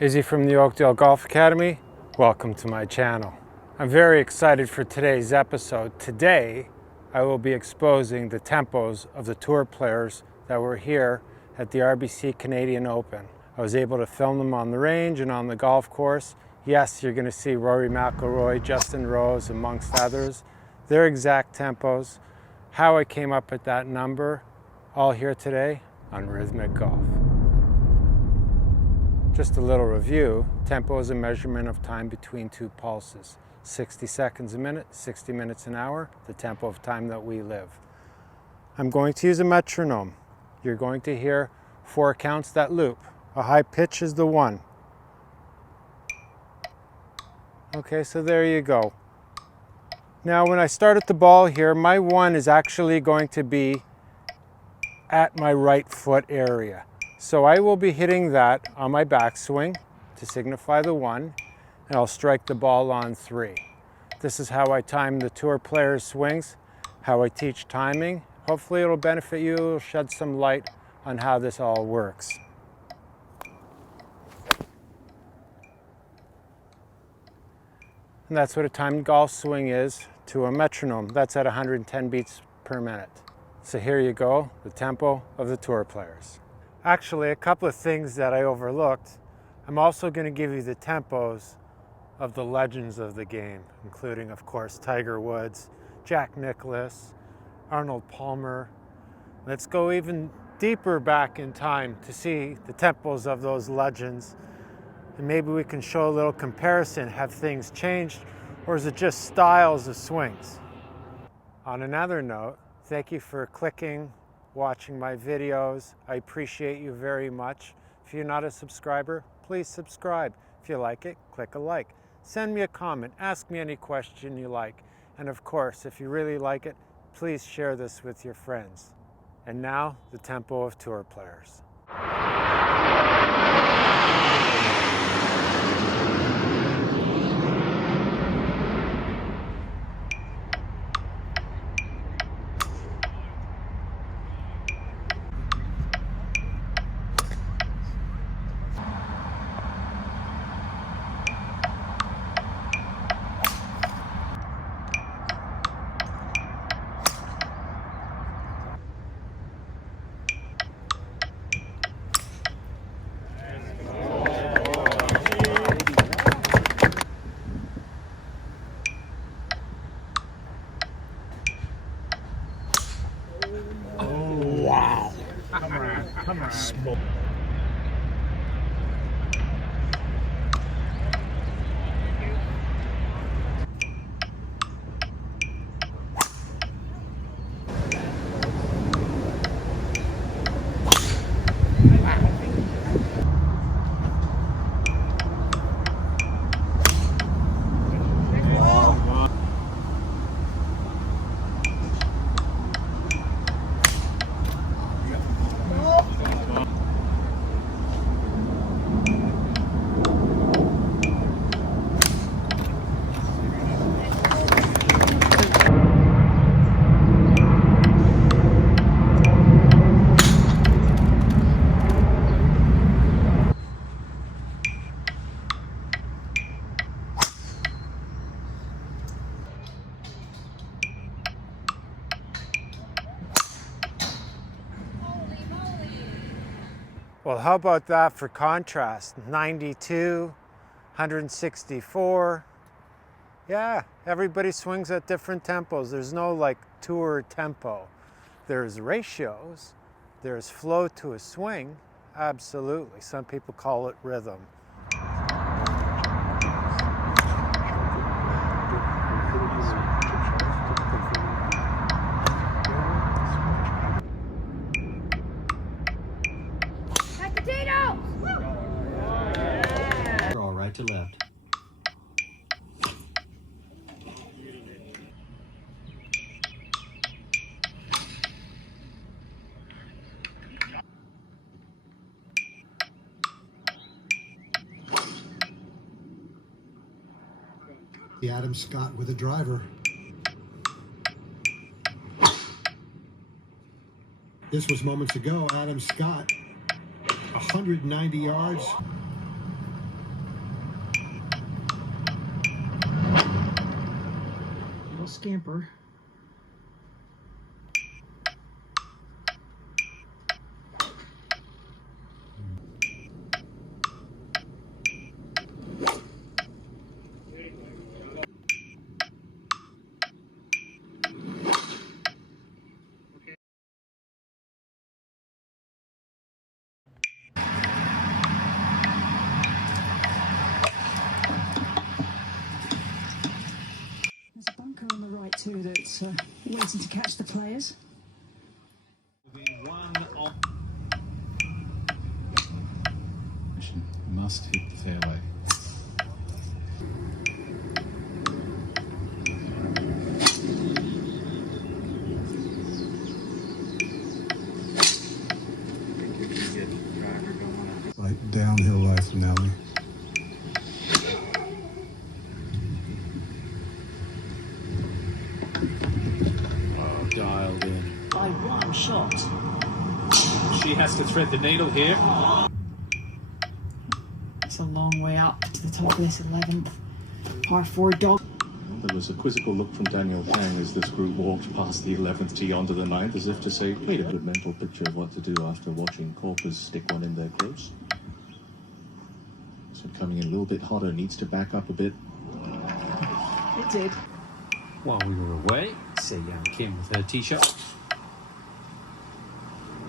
Izzy from the Oakdale Golf Academy. Welcome to my channel. I'm very excited for today's episode. Today, I will be exposing the tempos of the tour players that were here at the RBC Canadian Open. I was able to film them on the range and on the golf course. Yes, you're going to see Rory Mcllroy, Justin Rose, amongst others. Their exact tempos, how I came up with that number, all here today on Rhythmic Golf. Just a little review. Tempo is a measurement of time between two pulses. 60 seconds a minute, 60 minutes an hour, the tempo of time that we live. I'm going to use a metronome. You're going to hear 4 counts that loop. A high pitch is the 1. Okay, so there you go. Now when I start at the ball here, my 1 is actually going to be at my right foot area. So I will be hitting that on my backswing to signify the 1, and I'll strike the ball on 3. This is how I time the tour players' swings, how I teach timing. Hopefully it'll benefit you, it'll shed some light on how this all works. And that's what a timed golf swing is to a metronome. That's at 110 beats per minute. So here you go, the tempo of the tour players. Actually, a couple of things that I overlooked. I'm also going to give you the tempos of the legends of the game, including, of course, Tiger Woods, Jack Nicklaus, Arnold Palmer. Let's go even deeper back in time to see the tempos of those legends. And maybe we can show a little comparison. Have things changed, or is it just styles of swings? On another note, thank you for watching my videos. I appreciate you very much. If you're not a subscriber, please subscribe. If you like it, click a like. Send me a comment, ask me any question you like. And of course, if you really like it, please share this with your friends. And now, the tempo of tour players. Wow. Come on. Small. Well, how about that for contrast? 92, 164. Yeah, everybody swings at different tempos. There's no like tour tempo. There's ratios, there's flow to a swing. Absolutely. Some people call it rhythm. Right to left. The Adam Scott with a driver. This was moments ago. Adam Scott, 190 yards. scamper. There's a bunker on the right too that's waiting to catch the players. Must hit the fairway. Like downhill life from Nelly. Oh, dialed in. By one shot. She has to thread the needle here. It's a long way up to the top of this 11th par 4 dog. There was a quizzical look from Daniel Kang as this group walked past the 11th tee onto the 9th, as if to say, paint a good mental picture of what to do after watching corkers stick one in there close. So coming in a little bit hotter, needs to back up a bit. It did. While we were away, Sei Young Kim with her tee shot.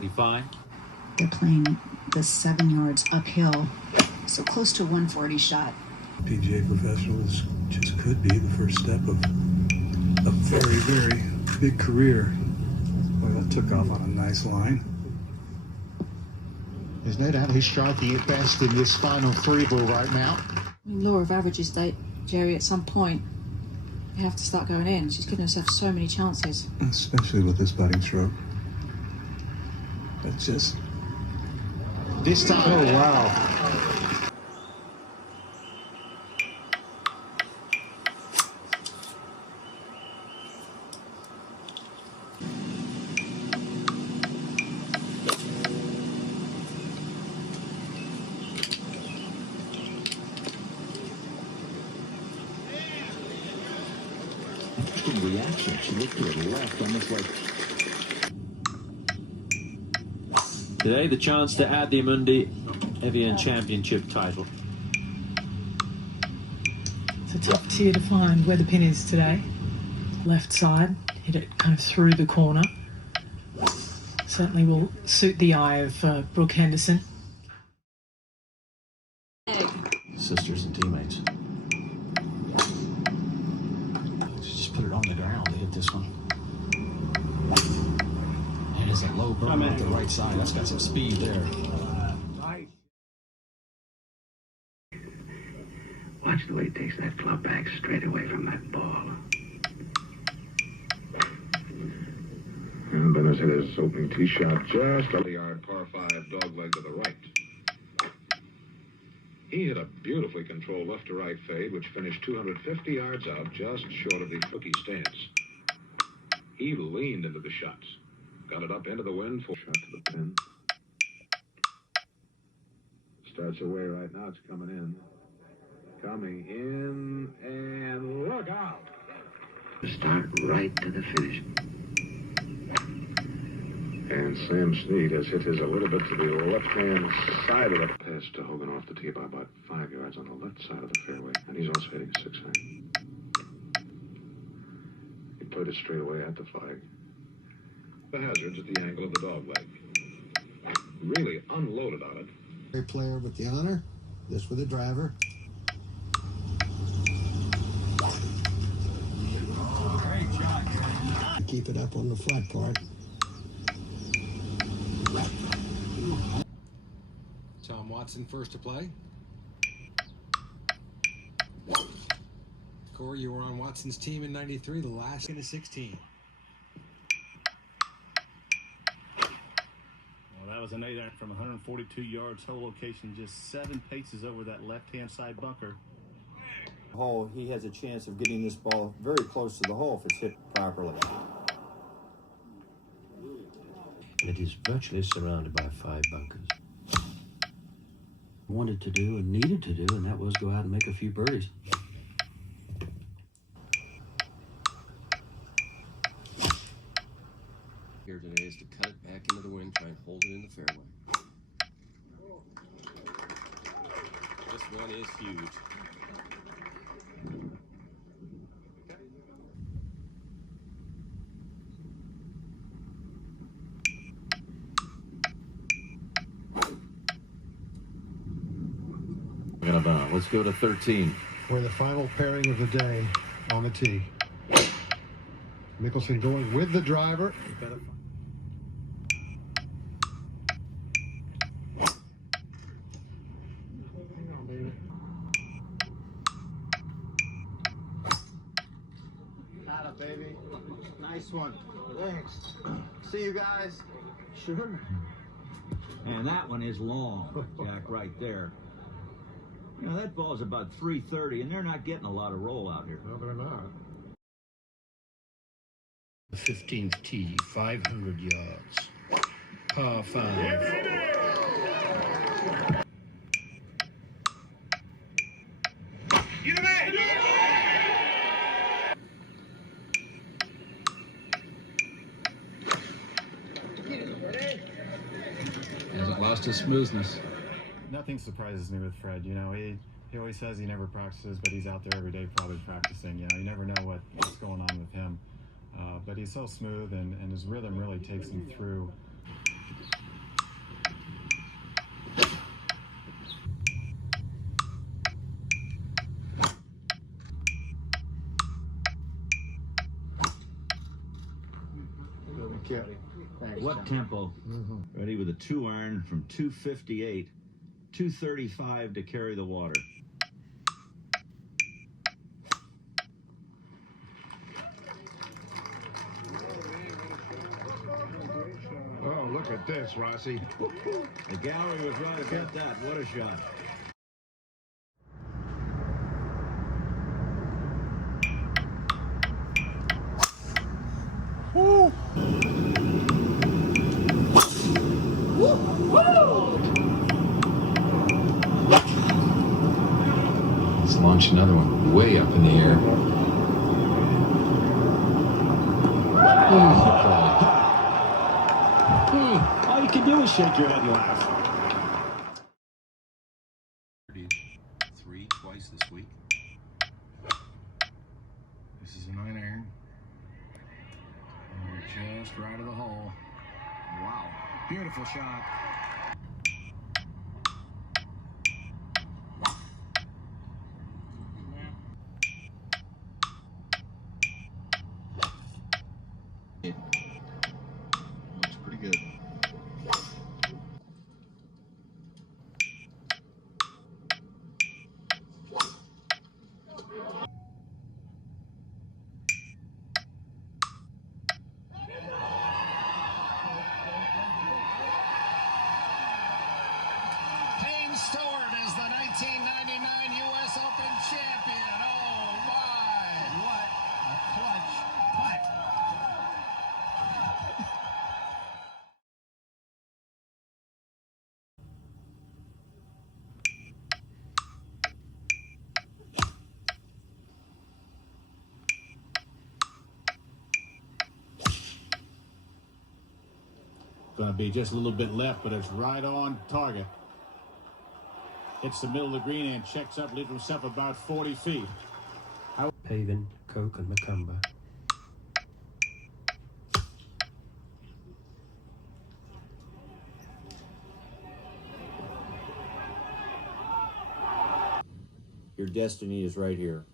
Be fine. They're playing the 7 yards uphill, so close to a 140 shot. PGA professionals just could be the first step of a very, very big career. Well, that took off on a nice line. There's no doubt he's striking it best in this final 3-ball right now. Law of averages, Jerry, at some point, you have to start going in. She's given herself so many chances. Especially with this putting stroke. That's just... This time. Oh, wow. Interesting reaction. She looked to her left, almost like... Today, the chance to add the Amundi Evian Championship title. It's a tough tier to find where the pin is today. Left side, hit it kind of through the corner. Certainly will suit the eye of Brooke Henderson. Sisters and teammates. Just put it on the ground to hit this one. And it's a low burn off the right side. That's got some speed there. Watch the way he takes that club back straight away from that ball. And Bennett hit his opening tee shot just a yard par 5 dogleg to the right. He hit a beautifully controlled left to right fade, which finished 250 yards out, just short of the hooky stance. He leaned into the shots, got it up into the wind for shot to the pin. Starts away right now. It's coming in. Coming in, and look out! Start right to the finish. And Sam Snead has hit his a little bit to the left-hand side of the pass to Hogan off the tee by about 5 yards on the left side of the fairway. And he's also hitting a 6-iron. He played it straight away at the flag. The hazard's at the angle of the dog leg. Really unloaded on it. Great player with the honor. This with a driver. Great shot. Keep it up on the flat part. Tom Watson first to play. Corey, you were on Watson's team in '93, the last in 16. Well, that was an 8-iron from 142 yards, hole location just 7 paces over that left-hand side bunker. Hole, he has a chance of getting this ball very close to the hole if it's hit properly. It is virtually surrounded by 5 bunkers. Wanted to do and needed to do, and that was go out and make a few birdies. Here today is to cut it back into the wind, try and hold it in the fairway. This one is huge. Let's go to 13. For the final pairing of the day on the tee. Mickelson going with the driver. Atta, baby. Nice one. Thanks. See you guys. Sure. And that one is long, Jack, right there. You know, that ball's about 330, and they're not getting a lot of roll out here. No, they're not. The 15th tee, 500 yards. Par 5. Hasn't lost his smoothness. Nothing surprises me with Fred. You know, he always says he never practices, but he's out there every day probably practicing. You know, you never know what's going on with him. But he's so smooth, and his rhythm really takes him through. What tempo? Ready with a 2-iron from 258, 235 to carry the water. Oh, look at this, Rossi. The gallery was right about that. What a shot. Woo! Let's launch another one way up in the air. All you can do is shake your head and laugh. 3 twice this week. This is a 9-iron. Just right of the hole. Wow. Beautiful shot. Looks pretty good. Payne Stewart is the 1999 U.S. Open champion. Oh my, what a clutch putt. Going to be just a little bit left, but it's right on target. Hits the middle of the green and checks up, leaves himself about 40 feet. Pavin, Coke and Macumber. Your destiny is right here.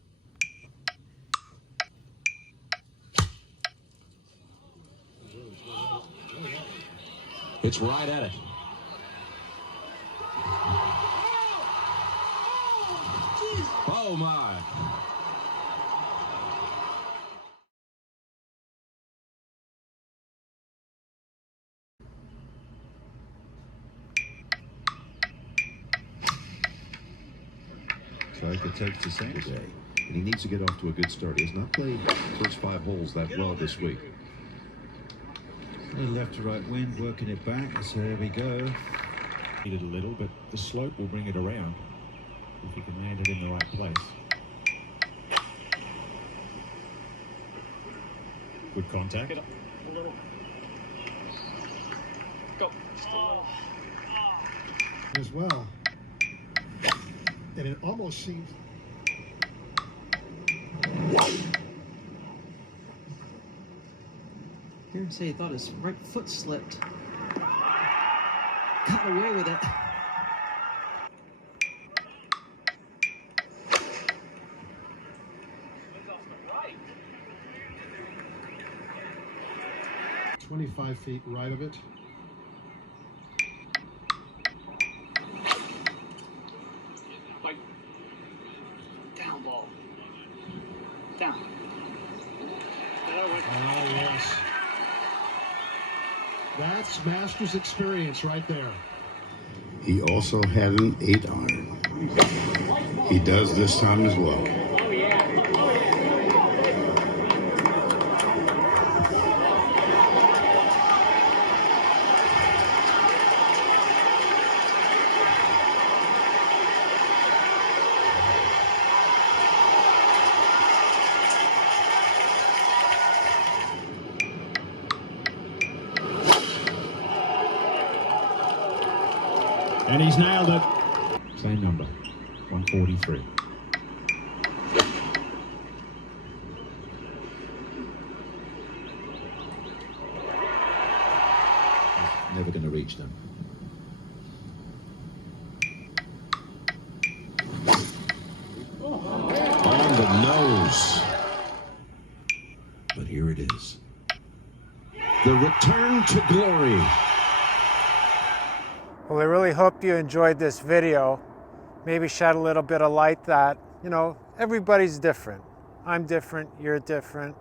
It's right at it. Oh my. So it takes the same today, and he needs to get off to a good start. He has not played the first 5 holes that well this week. A little left to right wind, working it back. So there we go. Need it a little, but the slope will bring it around if you can land it in the right place. Good contact. as well. And it almost seems. Here and say he thought his right foot slipped. Got away with it. Right. 25 feet right of it. Down ball. Down. Oh, yes. That's Masters experience right there. He also had an 8-iron. He does this time as well. And he's nailed it. Same number, 143. Never going to reach them. On the nose. But here it is. The return to glory. Well, I really hope you enjoyed this video. Maybe shed a little bit of light that, you know, everybody's different. I'm different, you're different.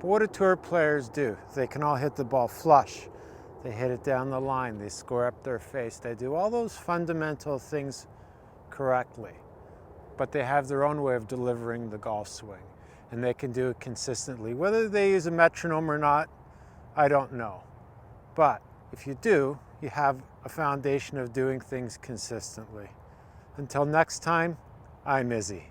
But what do tour players do? They can all hit the ball flush. They hit it down the line. They score up their face. They do all those fundamental things correctly. But they have their own way of delivering the golf swing. And they can do it consistently. Whether they use a metronome or not, I don't know. But if you do, you have a foundation of doing things consistently. Until next time, I'm Izzy.